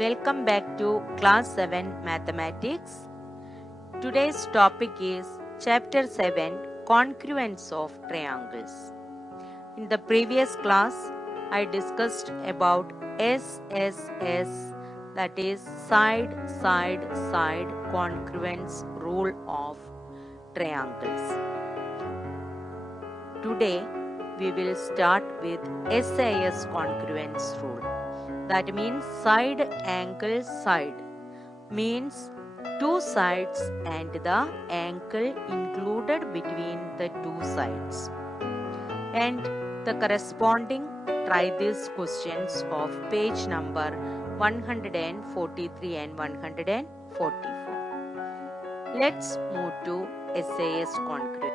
Welcome back to Class 7 Mathematics. Today's topic is Chapter 7 Congruence of Triangles. In the previous class, I discussed about SSS, that is side congruence rule of triangles. Today, we will start with SAS congruence rule. That means side angle side means two sides and the angle included between the two sides. And the corresponding try these questions of page number 143 and 144. Let's move to SAS congruence.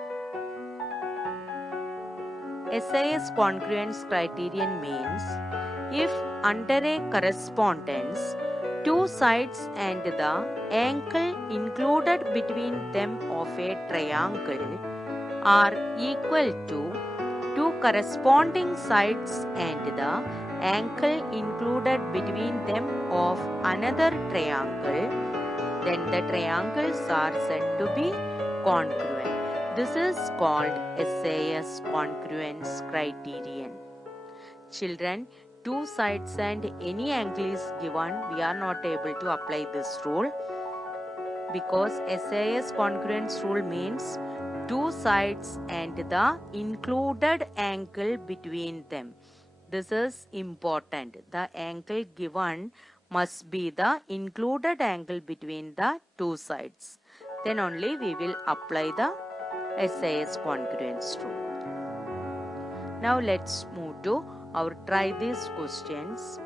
SAS congruence criterion means if under a correspondence, two sides and the angle included between them of a triangle are equal to two corresponding sides and the angle included between them of another triangle, then the triangles are said to be congruent. This is called SAS congruence criterion. Children, two sides and any angle is given, we are not able to apply this rule because SAS congruence rule means two sides and the included angle between them. This is important. The angle given must be the included angle between the two sides. Then only we will apply the SAS congruence rule. Now let's move to our try these questions.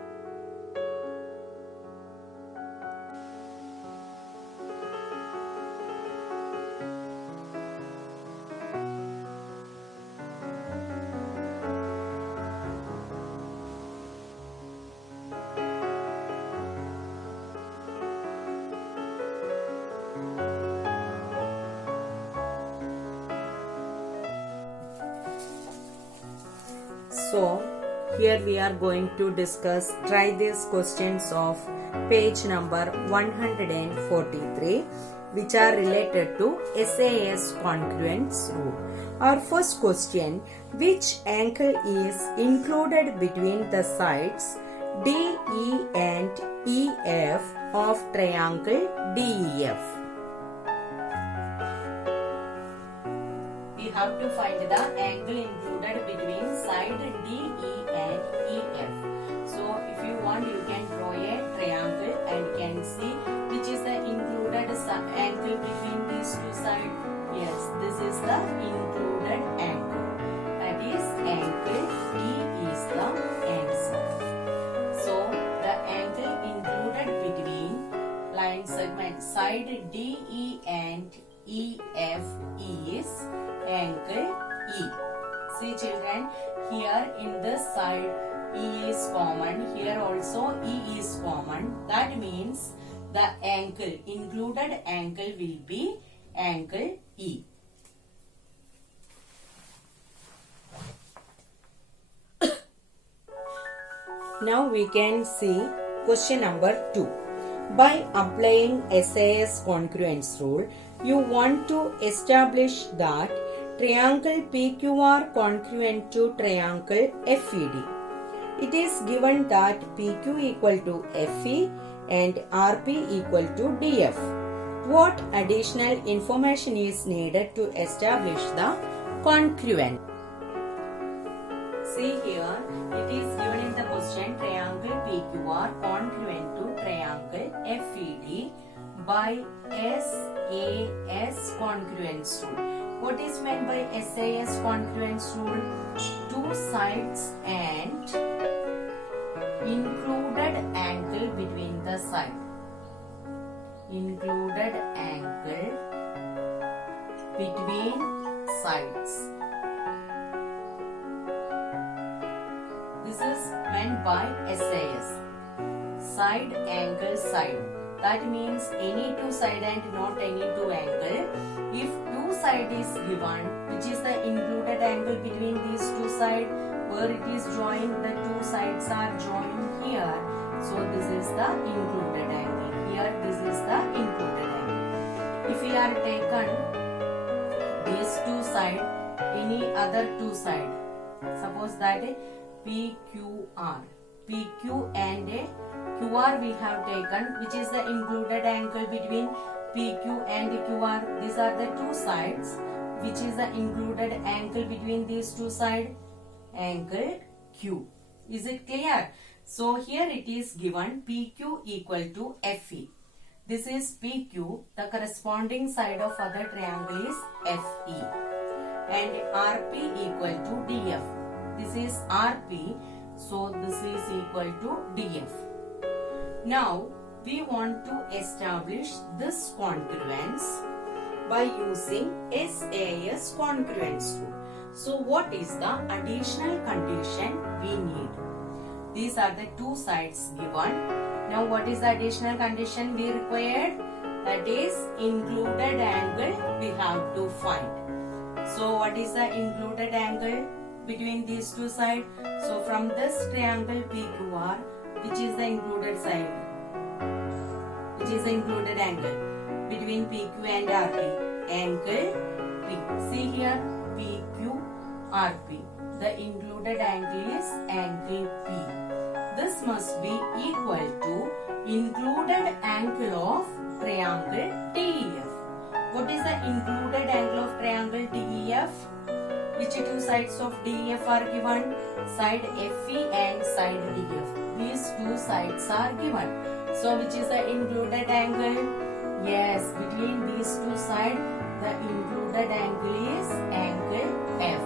So, here we are going to discuss try these questions of page number 143 which are related to SAS congruence rule. Our first question, which angle is included between the sides DE and EF of triangle DEF? We have to find the angle included between side DE and EF. So if you want, you can draw a triangle and can see which is the included angle between these two sides. Yes, this is the included angle. That is angle E is the answer. So the angle included between line segment side DE and EF is angle E. See children, here in this side E is common, here also E is common. That means the angle, included angle will be angle E. Now we can see question number 2. By applying SAS congruence rule, you want to establish that triangle PQR congruent to triangle FED. It is given that PQ equal to FE and RP equal to DF. What additional information is needed to establish the congruence? See here, it is given in the question triangle PQR congruent to triangle FED by SAS congruence rule. What is meant by SAS congruence rule? Two sides and included angle between the side. Included angle between sides. This is meant by SAS. Side angle side. That means any two side and not any two angle. If two side is given, which is the included angle between these two sides, where it is joined, the two sides are joined here. So this is the included angle. Here this is the included angle. If we are taken these two sides, any other two sides, suppose that PQR and QR we have taken, which is the included angle between PQ and QR. These are the two sides. Which is the included angle between these two sides? Angle Q. Is it clear? So here it is given PQ equal to FE. This is PQ. The corresponding side of other triangle is FE. And RP equal to DF. This is RP. So this is equal to DF. Now we want to establish this congruence by using SAS congruence rule. So what is the additional condition we need? These are the two sides given. Now what is the additional condition we required? That is included angle we have to find. So what is the included angle between these two sides? So from this triangle PQR, which is the included side? Which is the included angle between PQ and RP? Angle P. See here, PQ, RP. The included angle is angle P. This must be equal to included angle of triangle DEF. What is the included angle of triangle DEF? Which two sides of DEF are given? Side FE and side DF. These two sides are given. So which is the included angle? Yes, between these two sides, the included angle is angle F.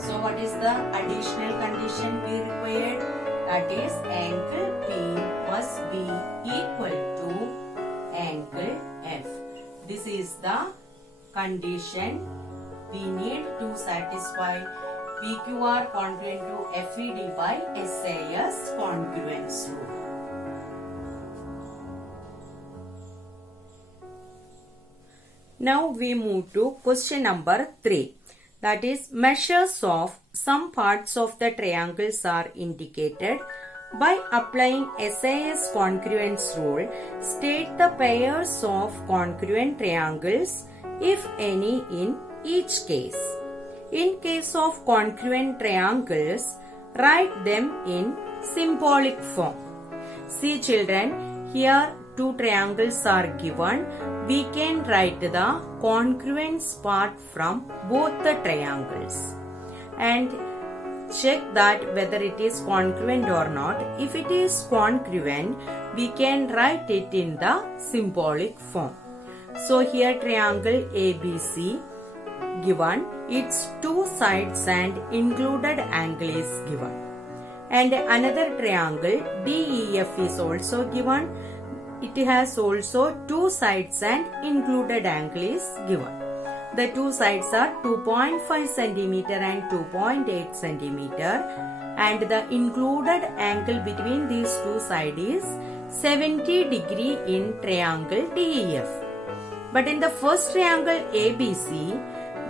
So what is the additional condition we required? That is angle P must be equal to angle F. This is the condition we need to satisfy PQR congruent to FED by SAS congruence rule. Now we move to question number 3. That is, measures of some parts of the triangles are indicated by applying SAS congruence rule. State the pairs of congruent triangles, if any, in each case. In case of congruent triangles, write them in symbolic form. See children, here two triangles are given. We can write the congruence part from both the triangles and check that whether it is congruent or not. If it is congruent, we can write it in the symbolic form. So here triangle ABC given, its two sides and included angle is given. And another triangle DEF is also given. It has also two sides and included angle is given. The two sides are 2.5 cm and 2.8 cm, and the included angle between these two sides is 70 degree in triangle DEF. But in the first triangle ABC,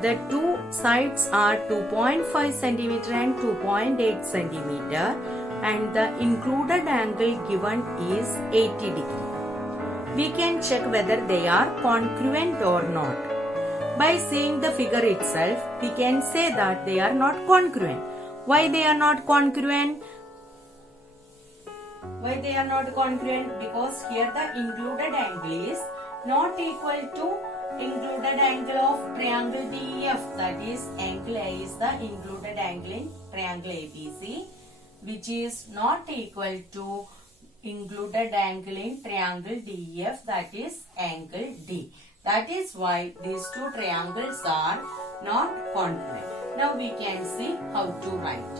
the two sides are 2.5 cm and 2.8 cm, and the included angle given is 80 degree. We can check whether they are congruent or not. By seeing the figure itself, we can say that they are not congruent. Why they are not congruent? Why they are not congruent? Because here the included angle is not equal to included angle of triangle DEF. That is, angle A is the included angle in triangle ABC, which is not equal to included angle in triangle DEF, that is angle D. That is why these two triangles are not congruent. Now we can see how to write.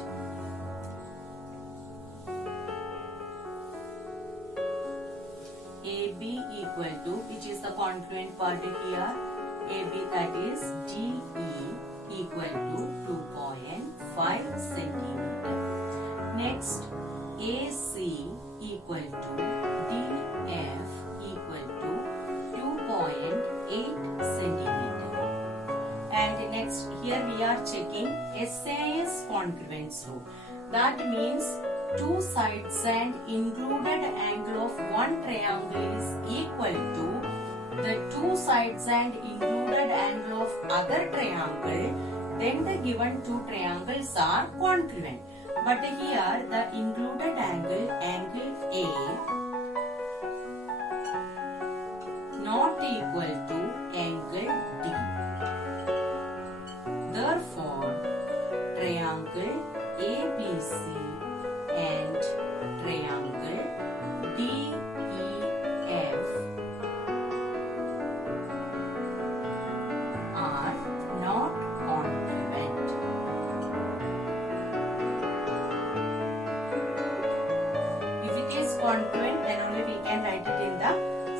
AB equal to, which is the congruent part here, AB, that is DE equal to 2.5 centimeter. Next, AC equal to DF equal to 2.8 centimeter. And next, here we are checking SAS congruence rule. That means two sides and included angle of one triangle is equal to the two sides and included angle of other triangle, then the given two triangles are congruent. But here the included angle, angle A, not equal to angle D. Therefore, triangle ABC and triangle DEF are not congruent. If it is congruent, then only we can write it in the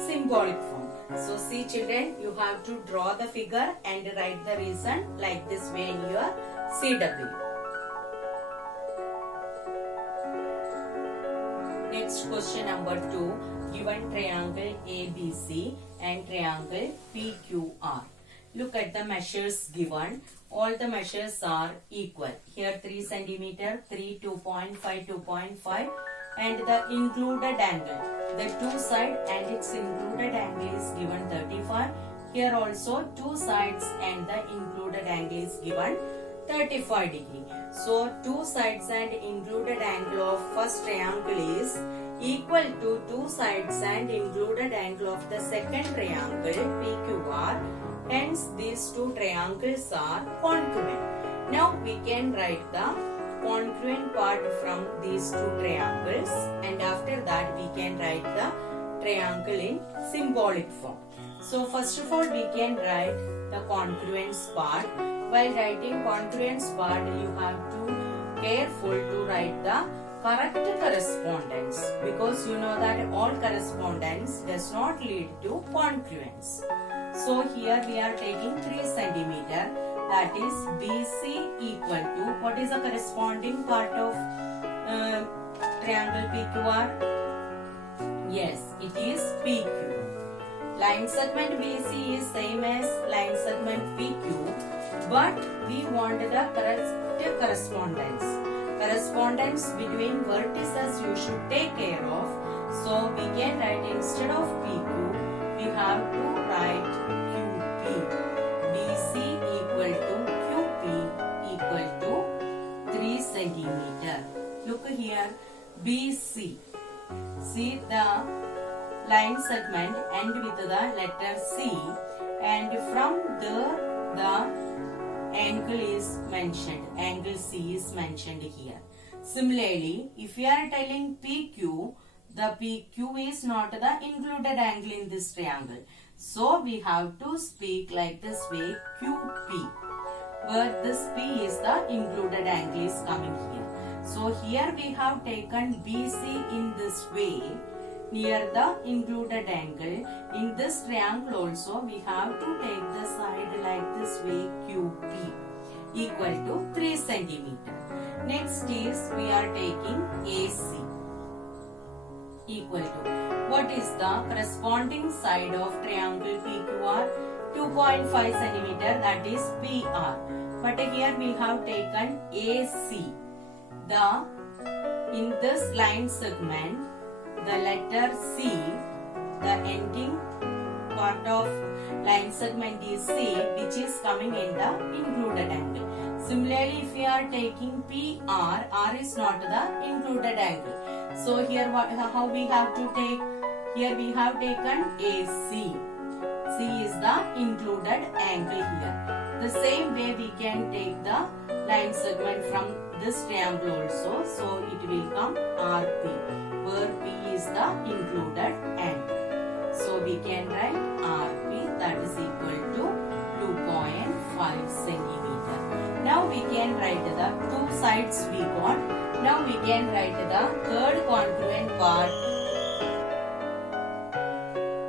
symbolic form. So see children, you have to draw the figure and write the reason like this way in your CW. Next question number 2. Given triangle ABC and triangle PQR. Look at the measures given. All the measures are equal. Here 3 centimeter, 3, 2.5, 2.5 and the included angle. The two side and its included angle is given 35. Here also two sides and the included angle is given 35 degree. So two sides and included angle of first triangle is equal to two sides and included angle of the second triangle PQR. Hence these two triangles are congruent. Now we can write the congruent part from these two triangles and after that we can write the triangle in symbolic form. So first of all we can write the congruence part. While writing congruence part you have to careful to write the correct correspondence because you know that all correspondence does not lead to congruence. So here we are taking 3 centimeter. That is BC equal to, what is the corresponding part of triangle PQR? Yes, it is PQ. Line segment BC is same as line segment PQ, but we want the correct correspondence. Correspondence between vertices you should take care of. So we can write instead of PQ, we have to write QP. BC equal to QP equal to 3 centimeter. Look here, BC. See the line segment end with the letter C and from there the angle is mentioned. Angle C is mentioned here. Similarly, if we are telling PQ, the PQ is not the included angle in this triangle. So we have to speak like this way, QP, where this P is the included angle is coming here. So here we have taken BC in this way near the included angle. In this triangle also we have to take the side like this way, QP equal to 3 centimeter. Next is we are taking AC equal to, what is the corresponding side of triangle PQR? 2.5 centimeter, that is PR. But here we have taken AC. In this line segment, the letter C, the ending part of line segment is C, which is coming in the included angle. Similarly, if we are taking PR, R is not the included angle. So here how we have to take? Here we have taken AC. C is the included angle here. The same way we can take the line segment from this triangle also. So it will come RP, where P is the included angle. So we can write RP, that is equal to 2.5 centimeter. Now we can write the two sides we got. Now we can write the third congruent part.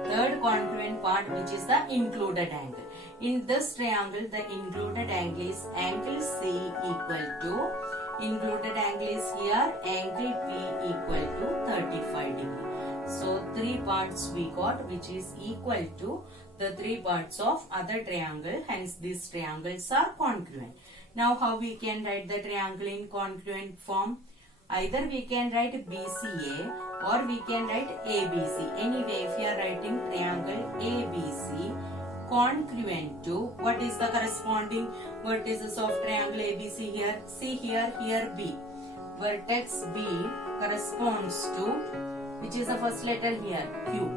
Third congruent part, which is the included angle. In this triangle, the included angle is angle C equal to, included angle is here, angle P equal to 35 degree. So 3 parts we got, which is equal to the 3 parts of other triangle. Hence these triangles are congruent. Now how we can write the triangle in congruent form? Either we can write BCA or we can write ABC. Anyway, if you are writing triangle ABC congruent to, what is the corresponding vertices of triangle ABC here? See here, here B. Vertex B corresponds to, which is the first letter here, Q.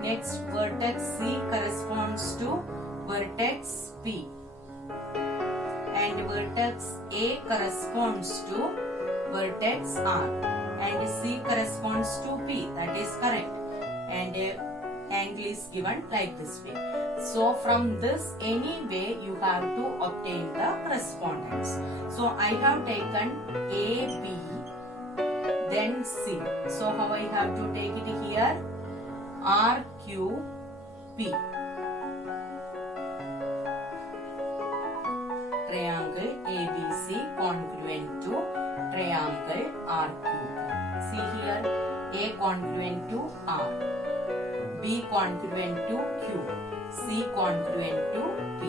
Next, vertex C corresponds to vertex P. And vertex A corresponds to vertex R. And C corresponds to P. That is correct. And angle is given like this way. So from this, any way you have to obtain the correspondence. So I have taken A, B, then C. So how I have to take it here? R, Q, P. Triangle ABC congruent to triangle RQP. See here, A congruent to R, B congruent to Q, C congruent to P.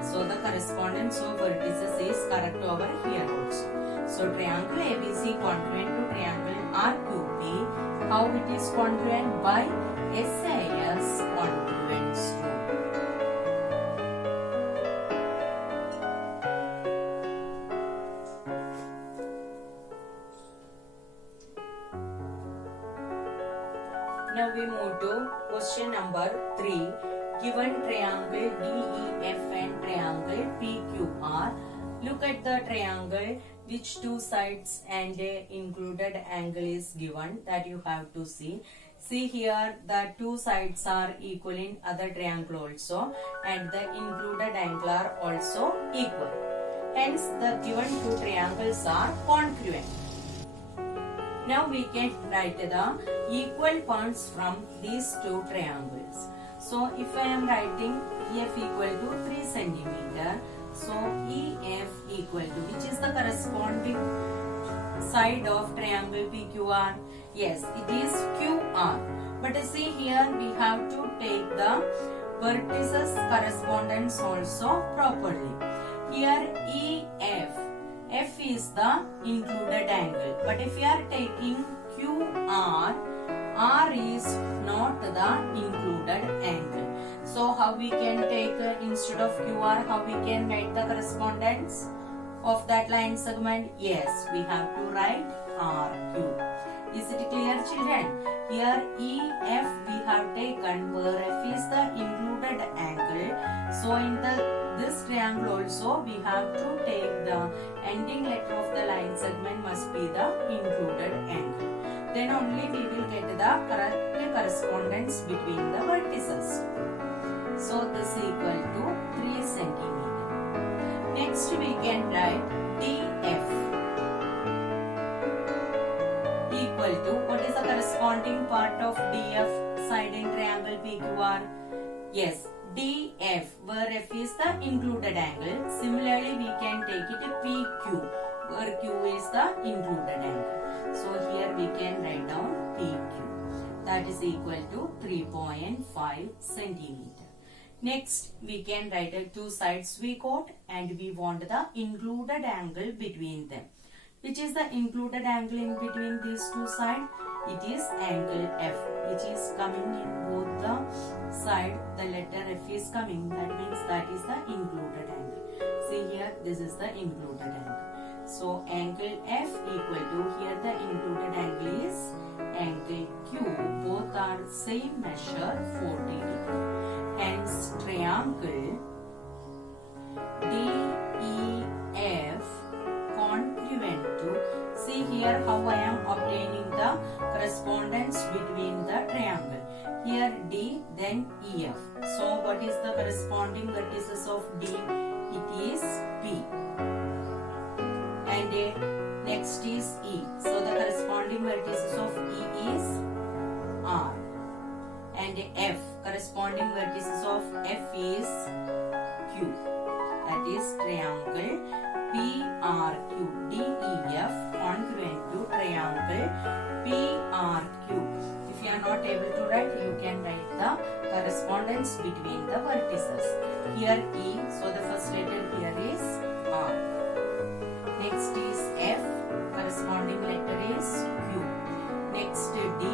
So the correspondence of vertices is correct over here also. So triangle ABC congruent to triangle RQP. How it is congruent? By SAS congruence rule. Now we move to question number 3. Given triangle DEF and triangle PQR, look at the triangle, which two sides and included angle is given, that you have to see. See here, the two sides are equal in other triangle also, and the included angle are also equal. Hence, the given two triangles are congruent. Now we can write the equal parts from these two triangles. So if I am writing F equal to 3 centimeter, so EF equal to, which is the corresponding side of triangle PQR? Yes, it is QR. But see here, we have to take the vertices correspondence also properly. Here EF, F is the included angle. But if you are taking QR, R is not the included angle. So how we can take instead of QR, how we can write the correspondence of that line segment? Yes, we have to write RQ. Is it clear, children? Here EF we have taken where F is the included angle. So in this triangle also we have to take the ending letter of the line segment must be the included angle. Then only we will get the correct correspondence between the vertices. So this is equal to 3 centimeter. Next we can write DF equal to, what is the corresponding part of DF side in triangle PQR? Yes, DF, where F is the included angle. Similarly, we can take it PQ, where Q is the included angle. So here we can write down PQ. That is equal to 3.5 centimeter. Next, we can write two sides we got, and we want the included angle between them. Which is the included angle in between these two sides? It is angle F, which is coming in both the side. The letter F is coming. That means that is the included angle. See here, this is the included angle. So angle F equal to, here the included angle is angle Q. Both are same measure, 40 degree. Hence triangle DEF congruent to, see here how I am obtaining the correspondence between the triangle. Here D, then EF. So what is the corresponding vertices of D? It is P. And next is E. So the corresponding vertices of E is R. And F, corresponding vertices of F is Q. That is triangle PRQ. DEF congruent to triangle PRQ. If you are not able to write, you can write the correspondence between the vertices. Here E, so the first letter here is R. Next is F, corresponding letter is Q. Next D,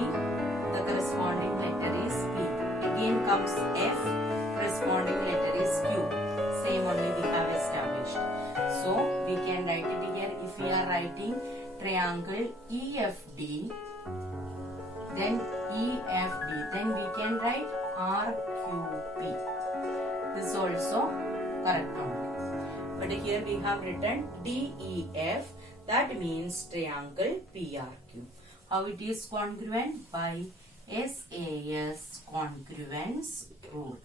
the corresponding letter is P. Again comes F, corresponding letter is Q. Same only we have established. So we can write it here. If we are writing triangle EFD, then EFD, then we can write RQP. This is also correct only. But here we have written DEF, that means triangle PRQ. How it is congruent? By SAS congruence rule.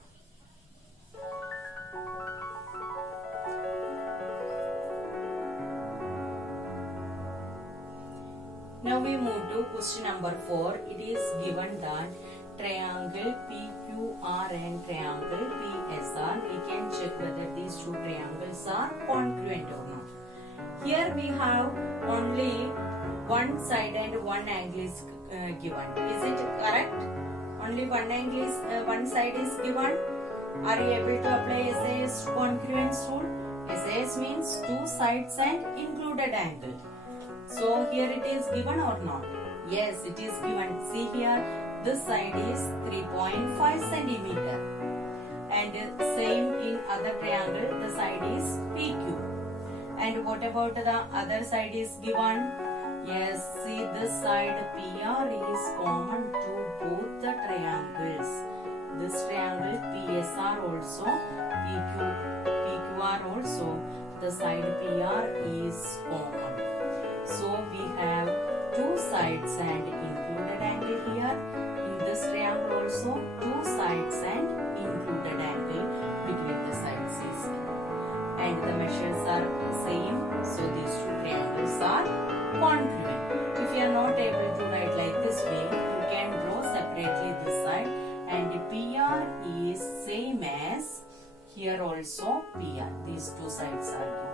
Now we move to question number 4. It is given that triangle PQR and triangle PSR, we can check whether these two triangles are congruent or not. Here we have only one side and one angle is given. Is it correct? Only one angle is one side is given. Are you able to apply SAS congruence rule? SAS means two sides and included angle. So here it is given or not? Yes, it is given. See here, this side is 3.5 centimeter. And same in other triangle, the side is PQ. And what about the other side is given? Yes, see this side PR is common to both the triangles. This triangle PSR also, PQR also, the side PR is common. So we have two sides and included angle here. In this triangle also, two sides and included angle between the sides is given. And the measures are same. So these two triangles are congruent. If you are not able to write like this way, you can draw separately this side. And PR is same as here also PR. These two sides are given.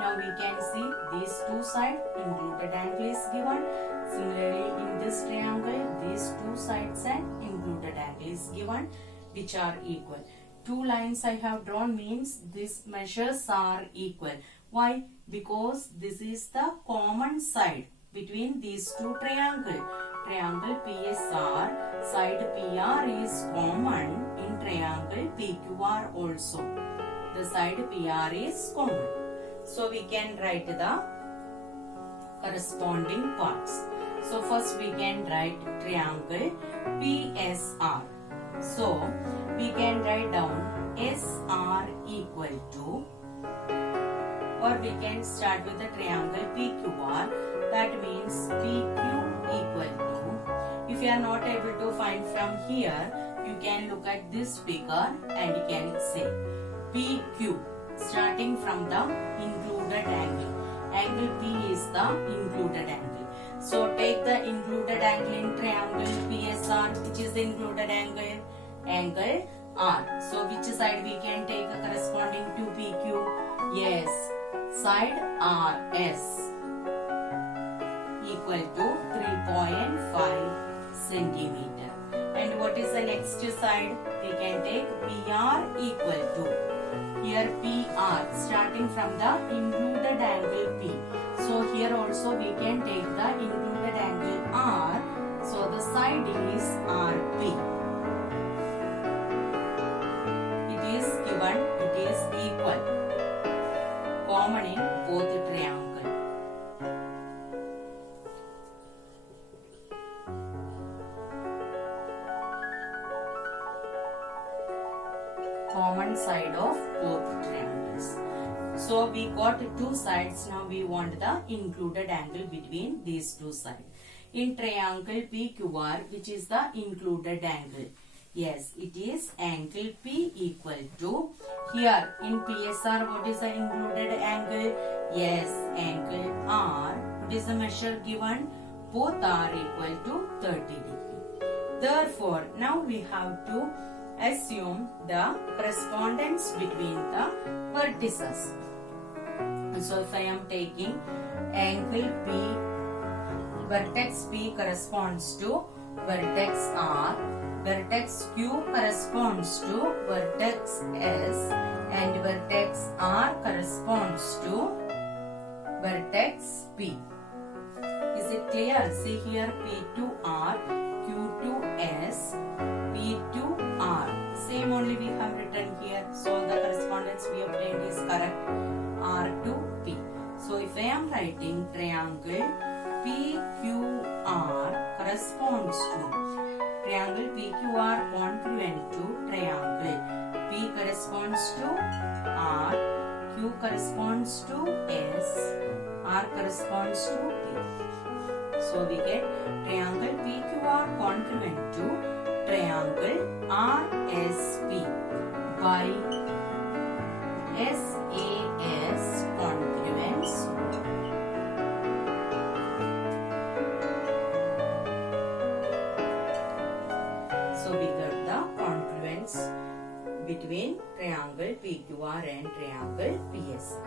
Now we can see these two sides included angle is given. Similarly in this triangle, these two sides and included angle is given, which are equal. Two lines I have drawn means these measures are equal. Why? Because this is the common side between these two triangles. Triangle PSR, side PR is common in triangle PQR also. The side PR is common. So we can write the corresponding parts. So first we can write triangle PSR. So we can write down SR equal to, or we can start with the triangle PQR. That means PQ equal to. If you are not able to find from here, you can look at this figure and you can say PQ. Starting from the included angle. Angle P is the included angle. So take the included angle in triangle PSR, which is the included angle, angle R. So which side we can take corresponding to PQ? Yes, side RS equal to 3.5 centimeter. And what is the next side? We can take PR equal to. Here PR starting from the included angle P. So here also we can take the included angle R. So the side is RP. It is given, it is equal. Common in both triangles. Common side of both triangles. So we got two sides. Now we want the included angle between these two sides. In triangle PQR, which is the included angle? Yes, it is angle P equal to. Here in PSR, what is the included angle? Yes, angle R. What is the measure given? Both are equal to 30 degree. Therefore, now we have to assume the correspondence between the vertices. So if I am taking angle P, vertex P corresponds to vertex R, vertex Q corresponds to vertex S, and vertex R corresponds to vertex P. it clear? See here, P2R, Q2S, P2R. Same only we have written here. So the correspondence we obtained is correct. R to P. So if I am writing triangle PQR corresponds to triangle PQR congruent to triangle P corresponds to R, Q corresponds to S, R corresponds to P. So we get triangle PQR congruent to triangle RSP by SAS congruence. So we got the congruence between triangle PQR and triangle PSR.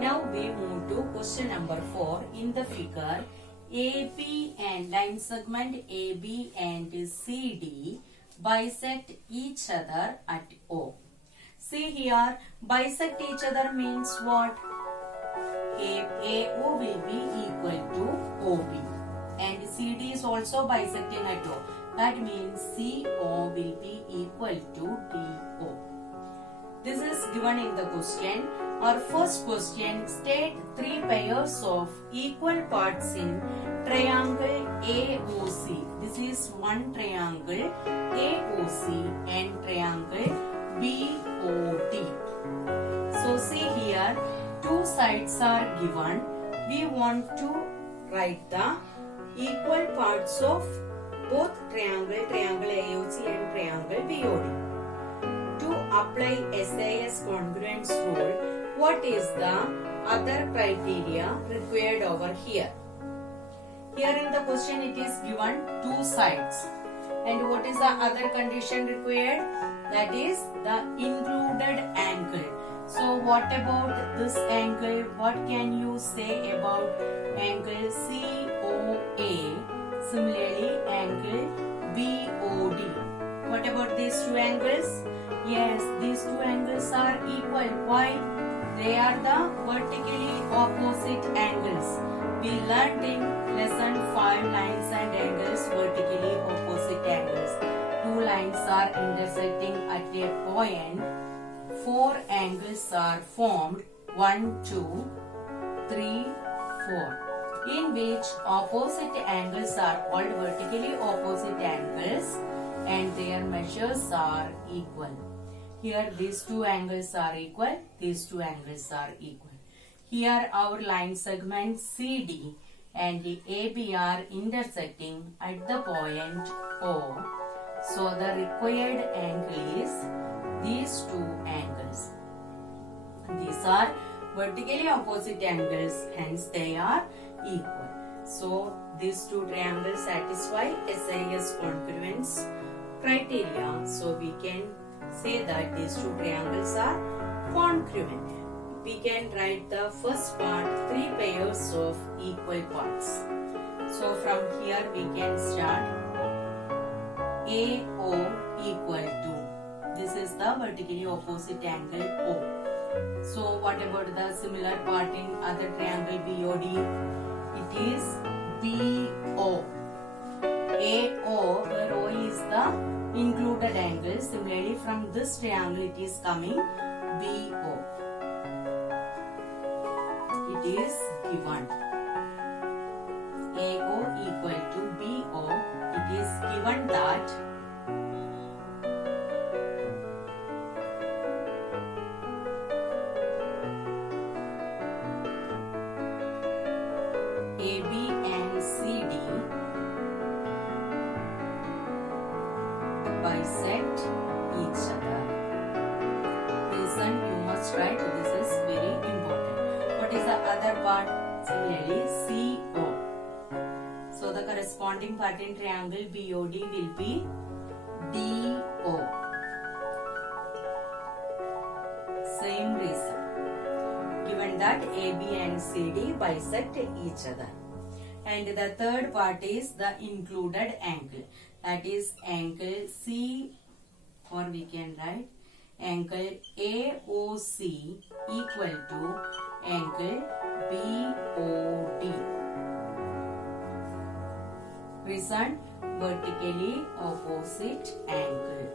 Now we move to question number 4. In the figure, AB and line segment AB and CD bisect each other at O. See here, bisect each other means what? AO will be equal to OB and CD is also bisecting at O. That means CO will be equal to DO. This is given in the question. Our first question, state 3 pairs of equal parts in triangle AOC. This is one triangle AOC and triangle BOD. So see here, 2 sides are given. We want to write the equal parts of both triangle AOC and triangle BOD. To apply SAS congruence rule, what is the other criteria required over here? Here in the question it is given 2 sides. And what is the other condition required? That is the included angle. So what about this angle? What can you say about angle COA? Similarly, angle BOD. What about these 2 angles? Yes, these 2 angles are equal. Why? They are the vertically opposite angles. We learned in lesson 5 lines and angles, vertically opposite angles. 2 lines are intersecting at a point. 4 angles are formed. 1, 2, 3, 4. In which opposite angles are called vertically opposite angles and their measures are equal. Here these 2 angles are equal, these 2 angles are equal. Here our line segment CD and the AB are intersecting at the point O. So the required angle is these 2 angles. These are vertically opposite angles, hence they are equal. So these 2 triangles satisfy SAS congruence criteria. So we can say that these 2 triangles are congruent. We can write the first part 3 pairs of equal parts. So from here we can start AO equal to, this is the vertically opposite angle O. So what about the similar part in other triangle BOD? It is BO. AO, where O is the included angle. Similarly, from this triangle it is coming BO. It is given. AO equal to BO. It is given that AB and CD bisect each other. Listen, you must write. This is very important. What is the other part? Similarly, CO. So the corresponding part in triangle BOD will be DO. Same reason. Given that AB and CD bisect each other. And the third part is the included angle. That is angle C, or we can write angle AOC AOC equal to angle BOD. Present vertically opposite angle.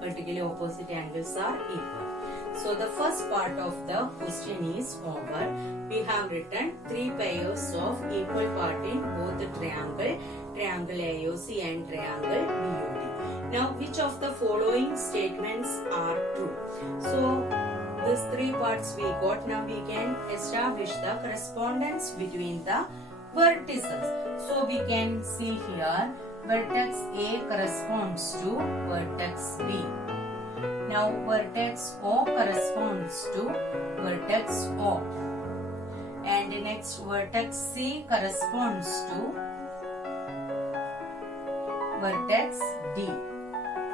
Vertically opposite angles are equal. So the first part of the question is over. We have written 3 pairs of equal part in both the triangle AOC and triangle BOD. Now which of the following statements are true? So these 3 parts we got. Now we can establish the correspondence between the vertices. So we can see here vertex A corresponds to vertex B. Now vertex O corresponds to vertex O. And next vertex C corresponds to vertex D.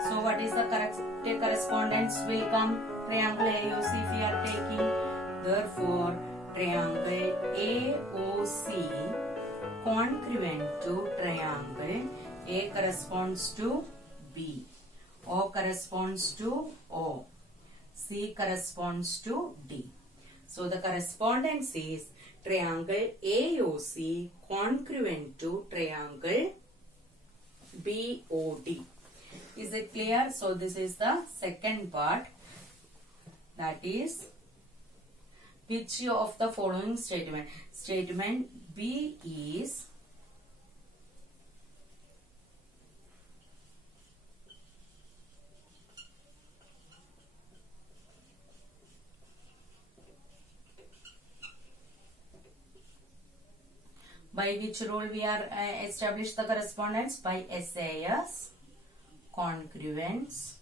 So what is the correct correspondence will come? Triangle AOC if we are taking. Therefore triangle AOC congruent to triangle A corresponds to B, O corresponds to O, C corresponds to D. So the correspondence is triangle AOC congruent to triangle BOD. Is it clear? So this is the second part, that is which of the following statement? Statement B is by which rule we are establish the correspondence? By SAS congruence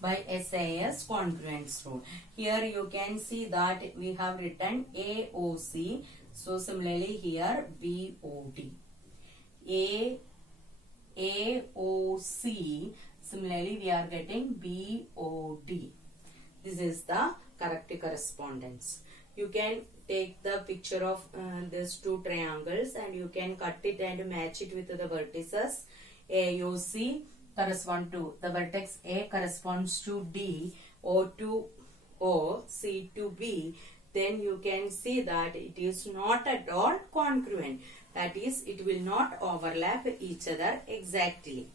by SAS congruence rule. Here you can see that we have written AOC. So similarly here BOD. AOC. Similarly we are getting BOD. This is the correct correspondence. You can take the picture of these 2 triangles and you can cut it and match it with the vertices. AOC correspond to the vertex A corresponds to D, O to O, C to B. Then you can see that it is not at all congruent. That is, it will not overlap each other exactly.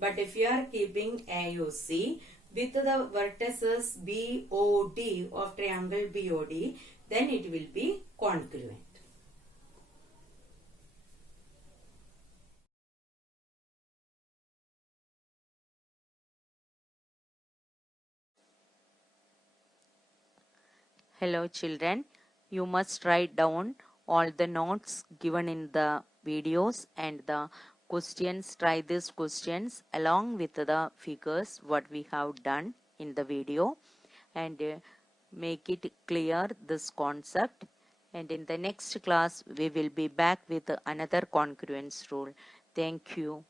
But if you are keeping AOC with the vertices BOD of triangle BOD, then it will be congruent. Hello children, you must write down all the notes given in the videos and the questions. Try these questions along with the figures what we have done in the video, and make it clear this concept. And in the next class we will be back with another congruence rule. Thank you.